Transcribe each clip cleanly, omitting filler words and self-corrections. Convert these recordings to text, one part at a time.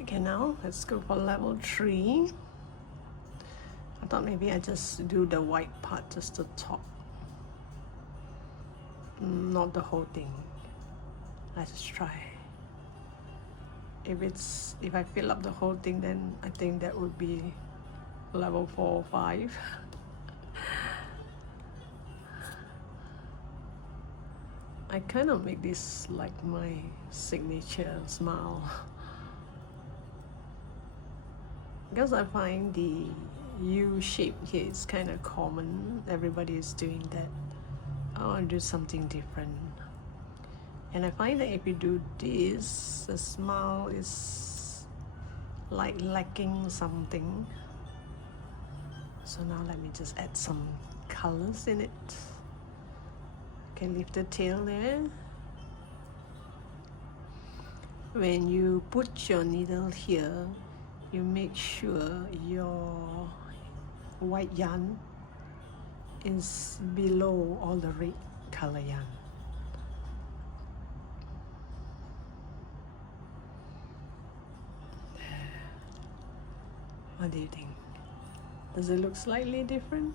Okay, now let's go for level 3. I thought maybe I just do the white part, just the top, not the whole thing. Let's try. If I fill up the whole thing, then I think that would be level 4 or 5. I kind of make this like my signature smile, because I find the U shape here is kind of common. Everybody is doing that. I want to do something different. And I find that if you do this, the smile is like lacking something. So now let me just add some colors in it. Okay, leave the tail there. When you put your needle here, you make sure your white yarn is below all the red color yarn. What do you think? Does it look slightly different?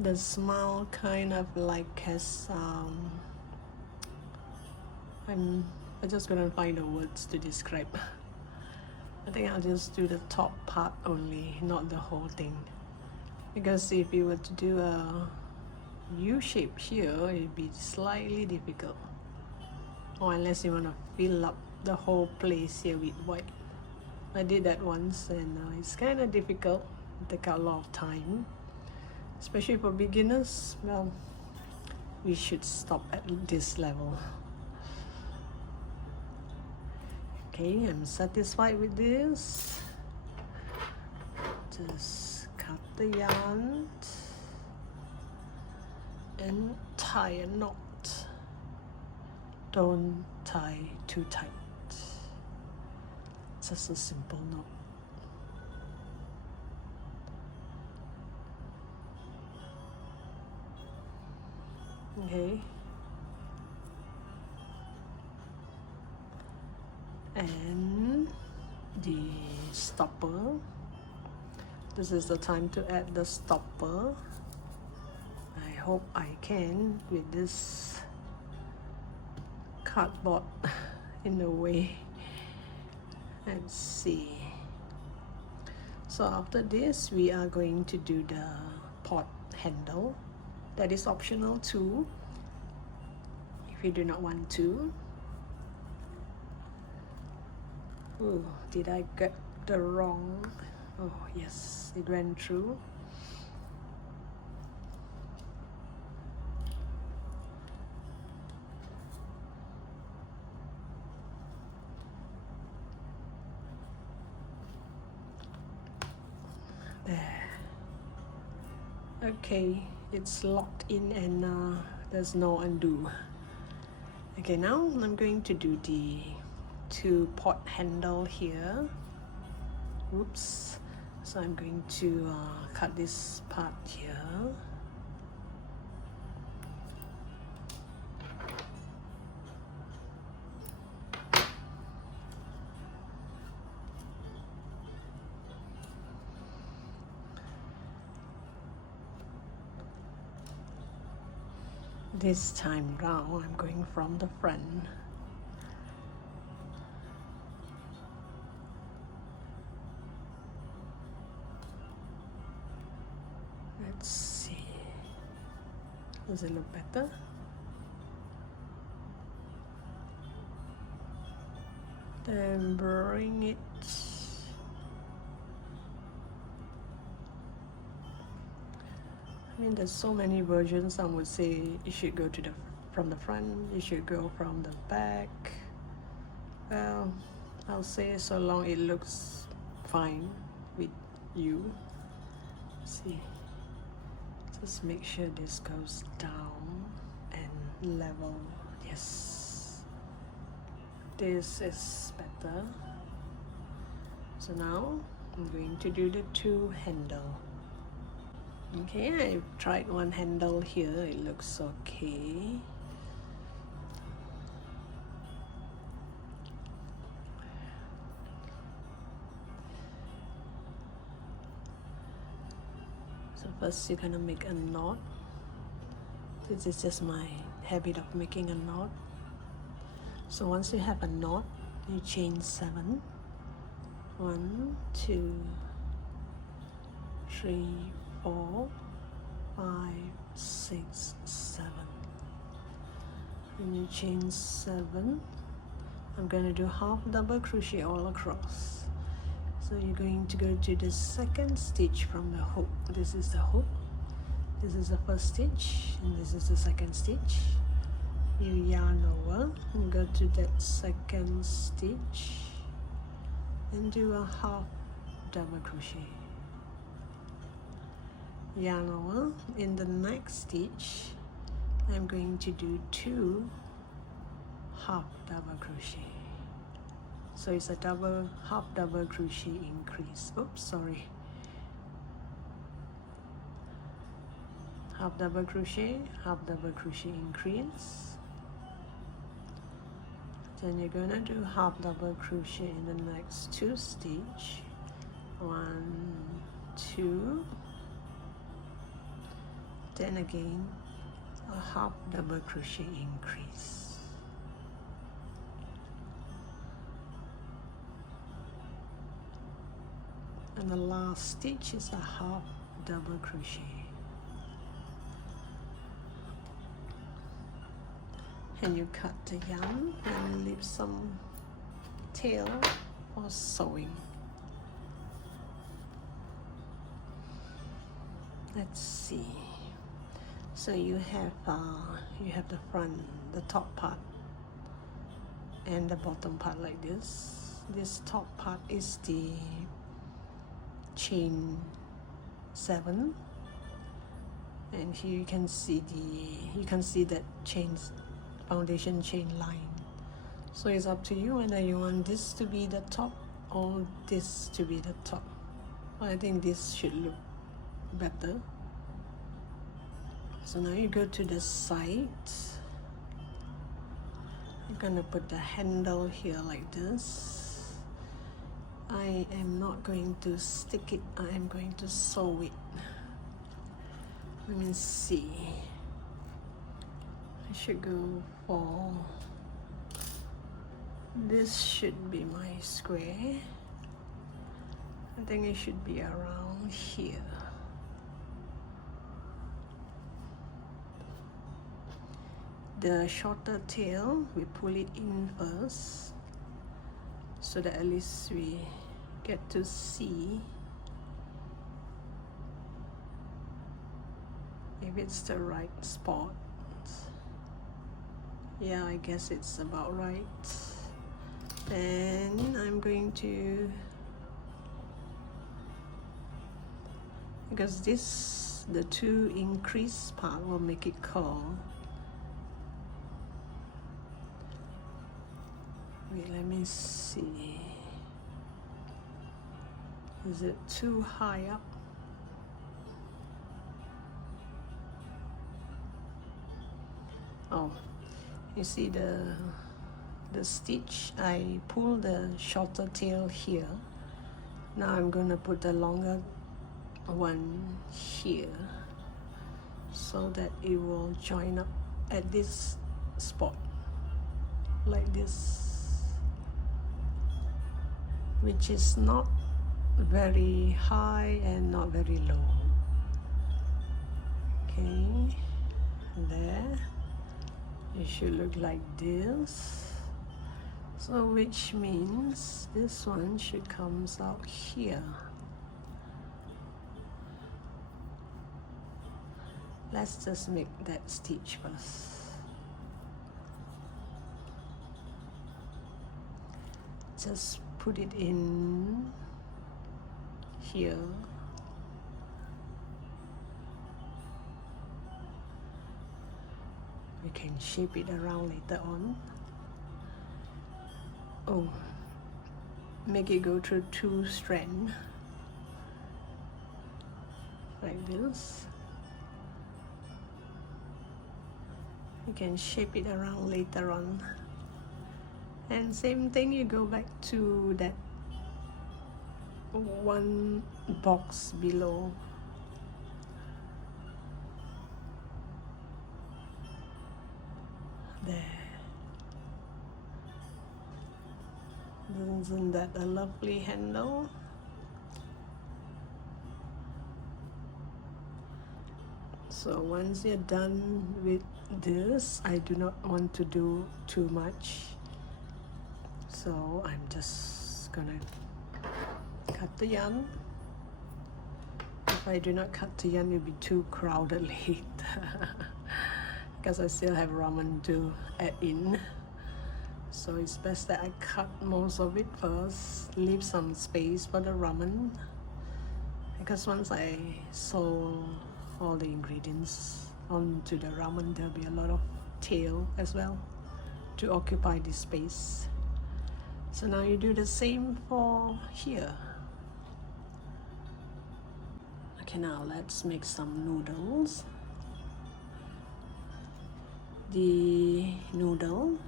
The smile kind of like has I'm just gonna find the words to describe. I think I'll just do the top part only, not the whole thing, because if you were to do a U shape here, it'd be slightly difficult, or unless you want to fill up the whole place here with white. I did that once, and it's kind of difficult. It takes a lot of time, especially for beginners. Well, we should stop at this level. Okay, I'm satisfied with this. Just cut the yarn and tie a knot. Don't tie too tight. Just a simple knot. Okay. And the stopper. This is the time to add the stopper. I hope I can with this cardboard in the way. Let's see. So after this, we are going to do the pot handle. That is optional too, if you do not want to. Oh, did I get the wrong? Oh yes, it went through. There. Okay, it's locked in, and there's no undo. Okay, now I'm going to do the 2 pot handle here. Oops. So I'm going to cut this part here. This time round, I'm going from the front. Let's see. Does it look better? Then bring it. I mean, there's so many versions. Some would say you should go to from the front, you should go from the back. Well, I'll say so long it looks fine with you. See, just make sure this goes down and level. Yes, this is better. So now I'm going to do the 2 handle. Okay, I've tried one handle here, it looks okay. First you're gonna make a knot. This is just my habit of making a knot. So once you have a knot, you chain 7. 1, 2, 3, 4, 5, 6, 7. When you chain 7, I'm going to do half double crochet all across. So you're going to go to the second stitch from the hook. This is the hook. This is the first stitch, and this is the second stitch. You yarn over and go to that second stitch and do a half double crochet. Yarn over. In the next stitch, I'm going to do 2 half double crochet. So it's a half double crochet increase. Oops, sorry. Half double crochet increase. Then you're gonna do half double crochet in the next 2 stitch. 1, 2. Then again a half double crochet increase. And the last stitch is a half double crochet. And you cut the yarn and leave some tail for sewing. Let's see. So you have the front, the top part, and the bottom part like this. This top part is the chain 7, and here you can see that foundation chain line. So it's up to you whether you want this to be the top or this to be the top. I think this should look better. So now you go to the side. I'm gonna put the handle here like this. I am not going to stick it, I am going to sew it. Let me see. I should go for, this should be my square. I think it should be around here. The shorter tail, we pull it in first so that at least we get to see if it's the right spot. Yeah, I guess it's about right. Then I'm going to, because the 2 increased part will make it curl. Wait, let me see. Is it too high up? Oh, you see the stitch, I pull the shorter tail here. Now I'm gonna put the longer one here so that it will join up at this spot like this, which is not very high and not very low. Okay, there. It should look like this. So which means this one should come out here. Let's just make that stitch first. Just put it in here. We can shape it around later on. Oh, make it go through 2 strands like this. You can shape it around later on. And same thing, you go back to that 1 box below Isn't that a lovely handle? So once you're done with this, I do not want to do too much. So I'm just gonna cut the yarn. If I do not cut the yarn, it will be too crowded late. Because I still have ramen to add in. So it's best that I cut most of it first, leave some space for the ramen. Because once I sew all the ingredients onto the ramen, there'll be a lot of tail as well to occupy this space. So now you do the same for here. Okay, now let's make some noodles. The noodle,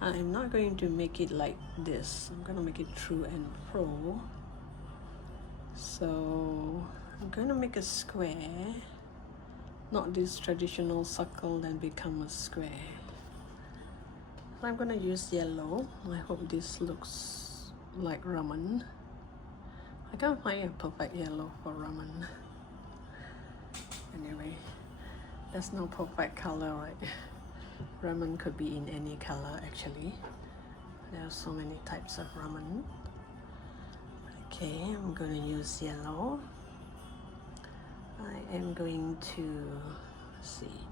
I'm not going to make it like this. I'm gonna make it through and fro. So I'm going to make a square, not this traditional circle then become a square. I'm going to use yellow. I hope this looks like ramen. I can't find a perfect yellow for ramen. Anyway, there's no perfect color, right? Ramen could be in any color actually. There are so many types of ramen. Okay, I'm going to use yellow. I am going to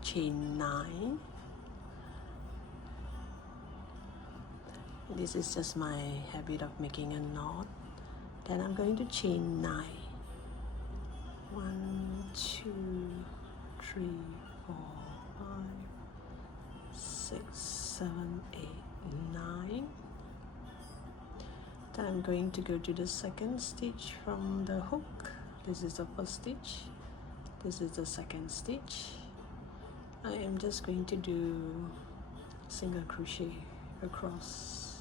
chain 9. This is just my habit of making a knot. Then I'm going to chain 9. 1, 2, 3, 4, 5, 6, 7, 8, 9. Then I'm going to go to the second stitch from the hook. This is the first stitch. This is the second stitch. I am just going to do single crochet across.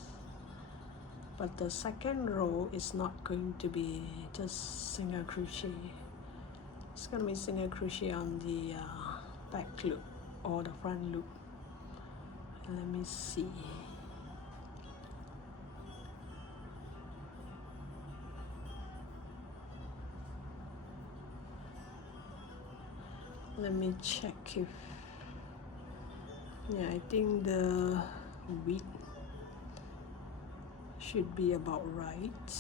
But the second row is not going to be just single crochet. It's going to be single crochet on the back loop or the front loop. Let me see. Let me check if, yeah, I think the width should be about right.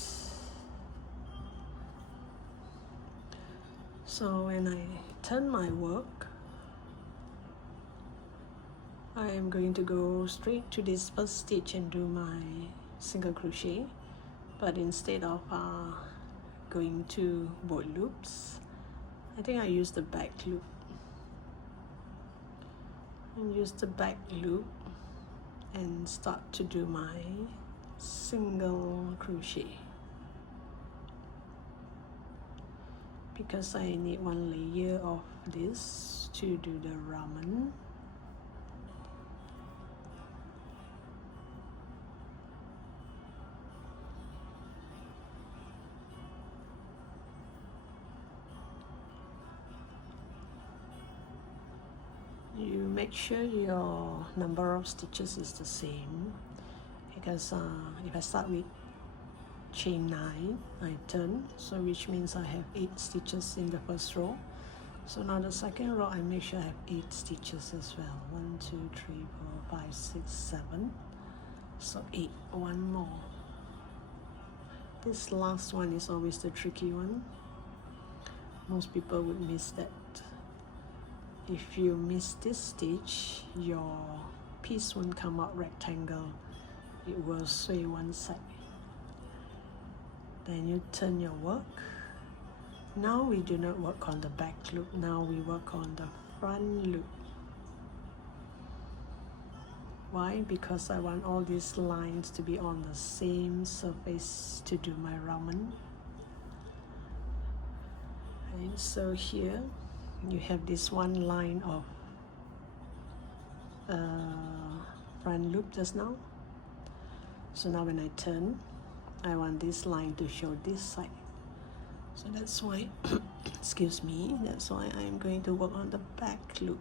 So when I turn my work, I am going to go straight to this first stitch and do my single crochet, but instead of going to both loops, I think I use the back loop. And use the back loop and start to do my single crochet, because I need one layer of this to do the ramen. You make sure your number of stitches is the same, because if I start with chain 9, I turn, so which means I have 8 stitches in the first row. So now the second row, I make sure I have 8 stitches as well. 1, 2, 3, 4, 5, 6, 7. So 8, one more. This last one is always the tricky one. Most people would miss that. If you miss this stitch, your piece won't come out rectangle. It will sway one side. Then you turn your work. Now we do not work on the back loop. Now we work on the front loop. Why? Because I want all these lines to be on the same surface to do my ramen. And so here you have this one line of front loop just now. So now when I turn, I want this line to show this side. So that's why, excuse me, that's why I'm going to work on the back loop.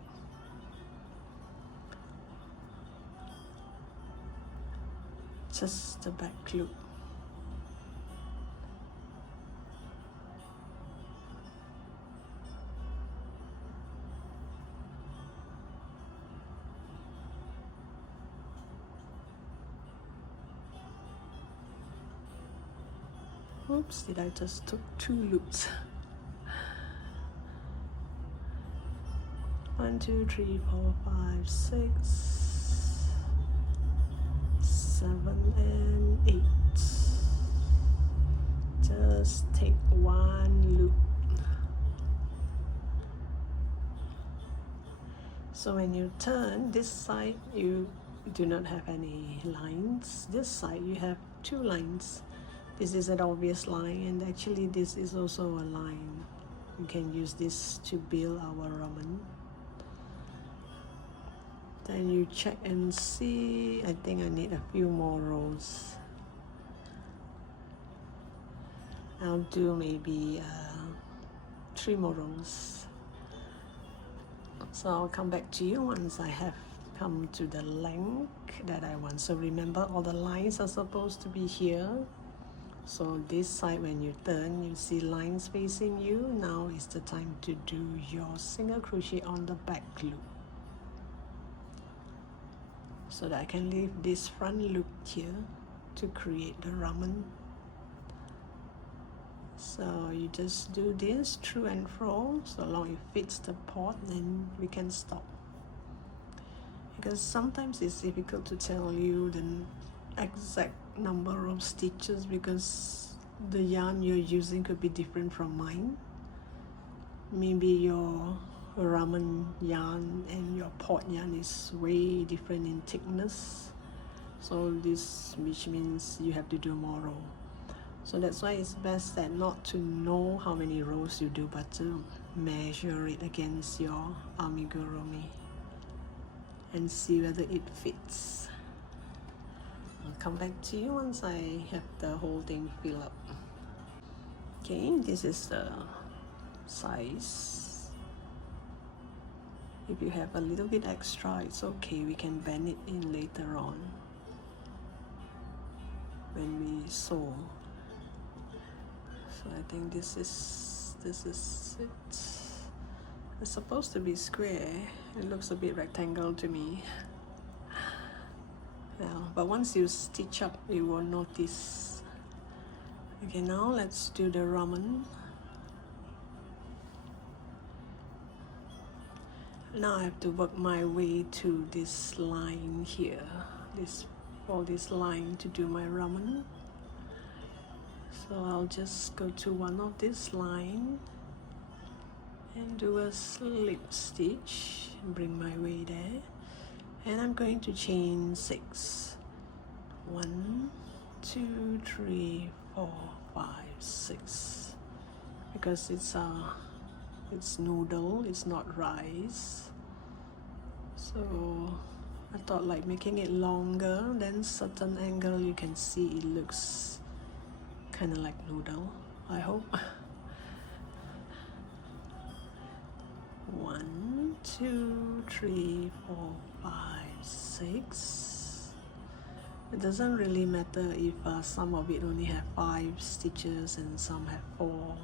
just the back loop. Oops, did I just took 2 loops? 1, 2, 3, 4, 5, 6, 7, and 8. Just take 1 loop. So when you turn this side, you do not have any lines. This side you have 2 lines. This is an obvious line, and actually this is also a line. You can use this to build our ramen. Then you check and see. I think I need a few more rows. I'll do maybe 3 more rows. So I'll come back to you once I have come to the length that I want. So remember, all the lines are supposed to be here. So this side, when you turn, you see lines facing you. Now is the time to do your single crochet on the back loop, so that I can leave this front loop here to create the ramen. So you just do this through and fro, so long it fits the pot, then we can stop. Because sometimes it's difficult to tell you the exact number of stitches, because the yarn you're using could be different from mine. Maybe your ramen yarn and your pot yarn is way different in thickness, so this, which means you have to do more row. So that's why it's best that not to know how many rows you do, but to measure it against your amigurumi and see whether it fits. I'll come back to you once I have the whole thing filled up. Okay, this is the size. If you have a little bit extra, it's okay, we can bend it in later on when we sew. So I think this is it. It's supposed to be square. It looks a bit rectangle to me. Well, but once you stitch up, you will notice. Okay, now let's do the ramen. Now I have to work my way to this line here. This line to do my ramen. So I'll just go to one of this line and do a slip stitch and bring my way there. And I'm going to chain 6. 1, 2, 3, 4, 5, 6. Because it's noodle, it's not rice. So I thought like making it longer, then certain angle you can see it looks kind of like noodle, I hope. 1, 2, 3, 4, 5, 6. It doesn't really matter if some of it only have 5 stitches and some have 4.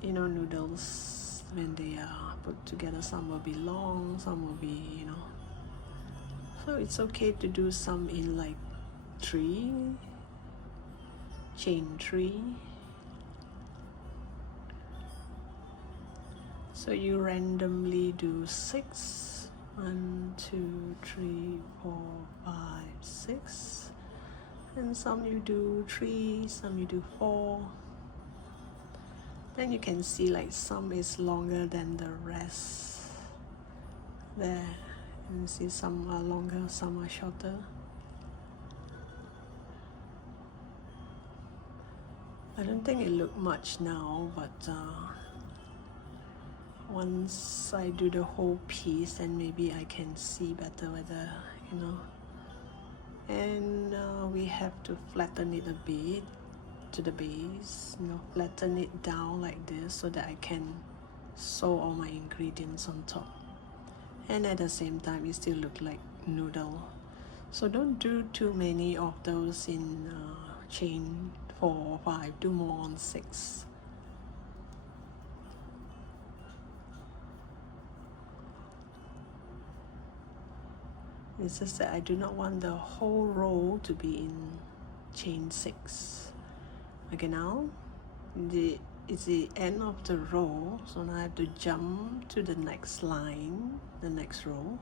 You know, noodles, when they are put together, some will be long, some will be, you know. So it's okay to do some in like 3, chain 3. So you randomly do 6. 1, 2, 3, 4, 5, 6. And some you do 3, some you do 4. Then you can see like some is longer than the rest. There, you see some are longer, some are shorter. I don't think it look much now, but once I do the whole piece, then maybe I can see better whether, you know. And we have to flatten it a bit to the base, you know, flatten it down like this so that I can sew all my ingredients on top. And at the same time, it still look like noodle. So don't do too many of those in chain 4 or 5, do more on 6. It's just that I do not want the whole row to be in chain 6. Okay, now it's the end of the row, so now I have to jump to the next line, the next row,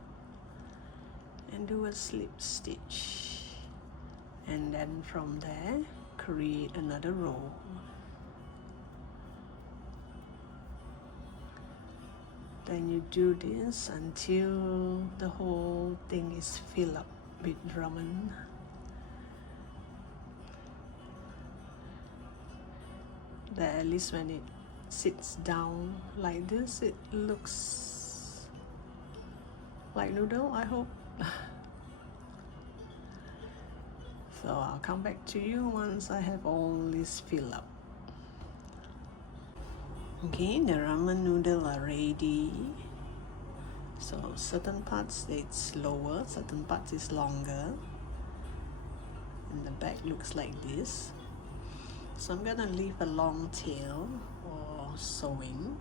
and do a slip stitch, and then from there create another row. Then you do this until the whole thing is filled up with ramen. That at least when it sits down like this, it looks like noodle, I hope. So I'll come back to you once I have all this filled up. Okay, the ramen noodle are ready. So certain parts it's lower, certain parts is longer, and the back looks like this. So I'm gonna leave a long tail for sewing.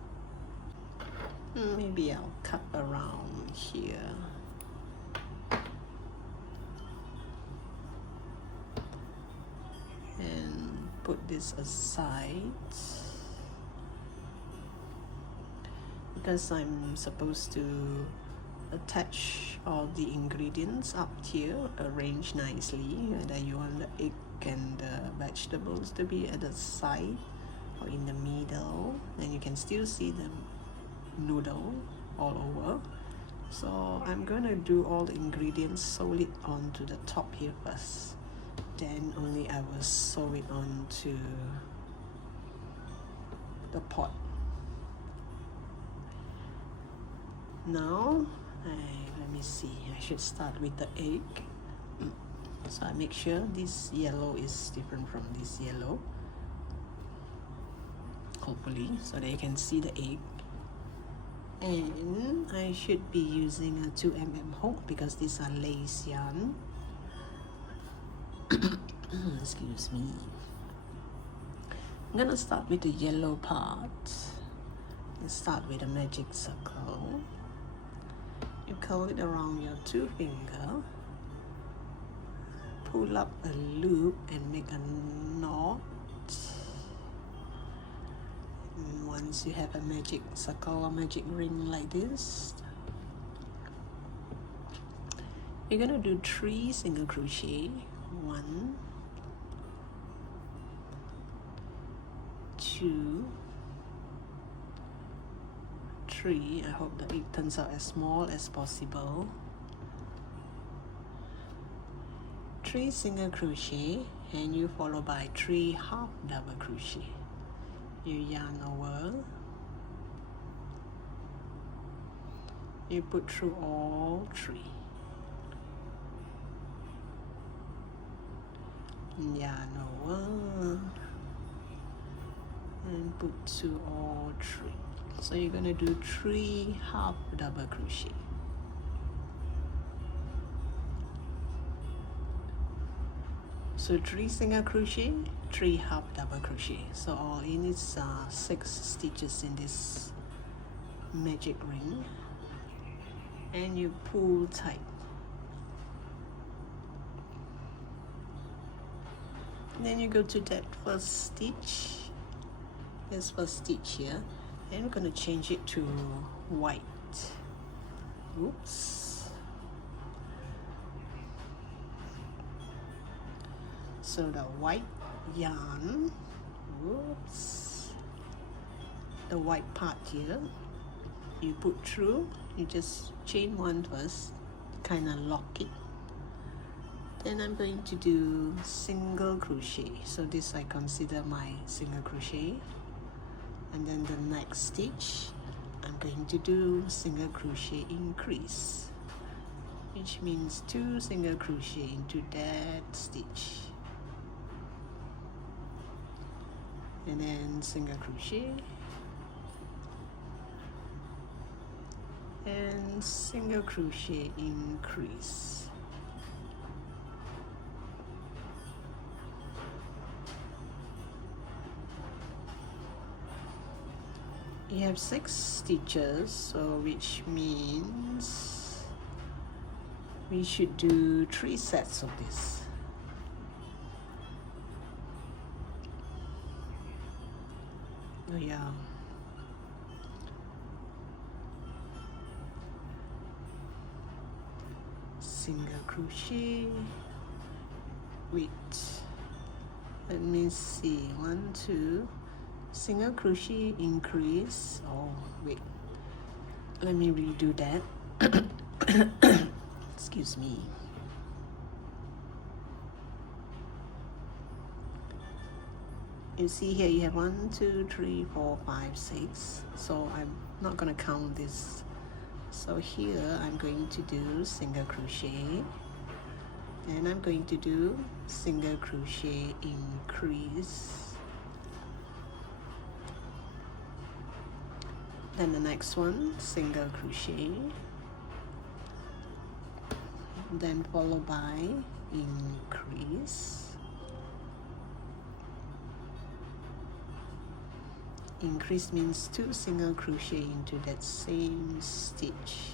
Maybe I'll cut around here. And put this aside, because I'm supposed to attach all the ingredients up here, arranged nicely, whether you want the egg and the vegetables to be at the side or in the middle, and you can still see the noodle all over. So I'm gonna do all the ingredients, sew it onto the top here first, then only I will sew it onto the pot. Now let me see, I should start with the egg. So I make sure this yellow is different from this yellow, hopefully, so that you can see the egg. And I should be using a 2mm hook because these are lace yarn. Excuse me. I'm gonna start with the yellow part and start with a magic circle. You curl it around your 2 fingers. Pull up a loop and make a knot. And once you have a magic circle or magic ring like this, you're gonna do 3 single crochet. 1, 2, 3. I hope that it turns out as small as possible. 3 single crochet, and you follow by 3 half double crochet. You yarn over, you put through all 3, yarn over and put through all 3. So you're going to do 3 half double crochet. So 3 single crochet, 3 half double crochet. So all in is 6 stitches in this magic ring, and you pull tight. Then you go to that first stitch, this first stitch here, and we're going to change it to white. Oops. So the white yarn, whoops, the white part here, you put through, you just chain 1 first, kind of lock it. Then I'm going to do single crochet. So this I consider my single crochet. And then the next stitch, I'm going to do single crochet increase, which means 2 single crochet into that stitch. And then single crochet and single crochet increase. You have 6 stitches, so which means we should do 3 sets of this. Oh yeah. Single crochet. Wait. Let me see. 1, 2. Single crochet, increase. Oh wait. Let me redo that. Excuse me. You see here you have 1, 2, 3, 4, 5, 6. So I'm not gonna count this. So here I'm going to do single crochet, and I'm going to do single crochet, increase. Then the next one, single crochet, then followed by increase. Increase means 2 single crochet into that same stitch.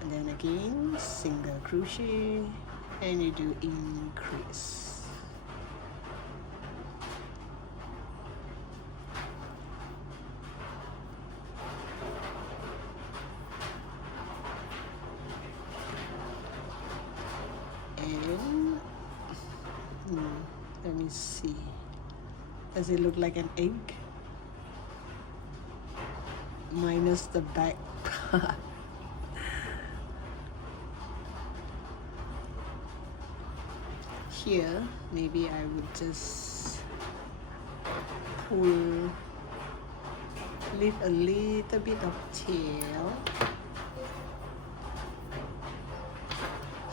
And then again, single crochet, and you do increase. And let me see. Does it look like an egg? Minus the back part. Here, maybe I would just pull, leave a little bit of tail.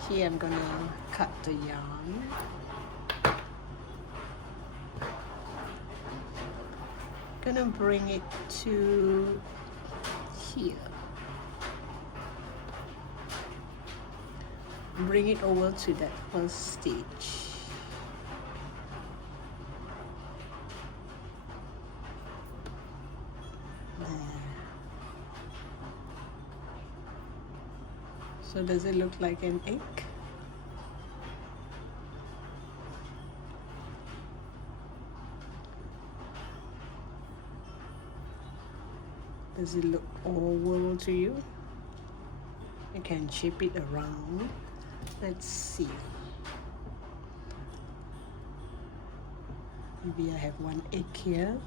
Here I'm gonna cut the yarn. Gonna bring it to here. Bring it over to that first stitch. There. So does it look like an egg? Does it look oval to you? You can shape it around. Let's see. Maybe I have one egg here.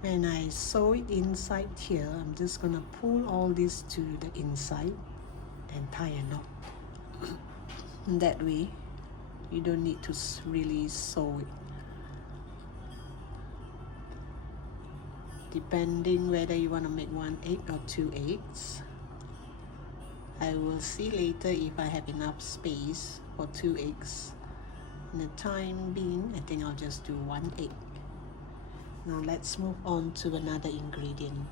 When I sew it inside here, I'm just gonna pull all this to the inside and tie a knot. That way, you don't need to really sew it. Depending whether you want to make 1 egg or 2 eggs. I will see later if I have enough space for 2 eggs. In the time being, I think I'll just do 1 egg. Now let's move on to another ingredient.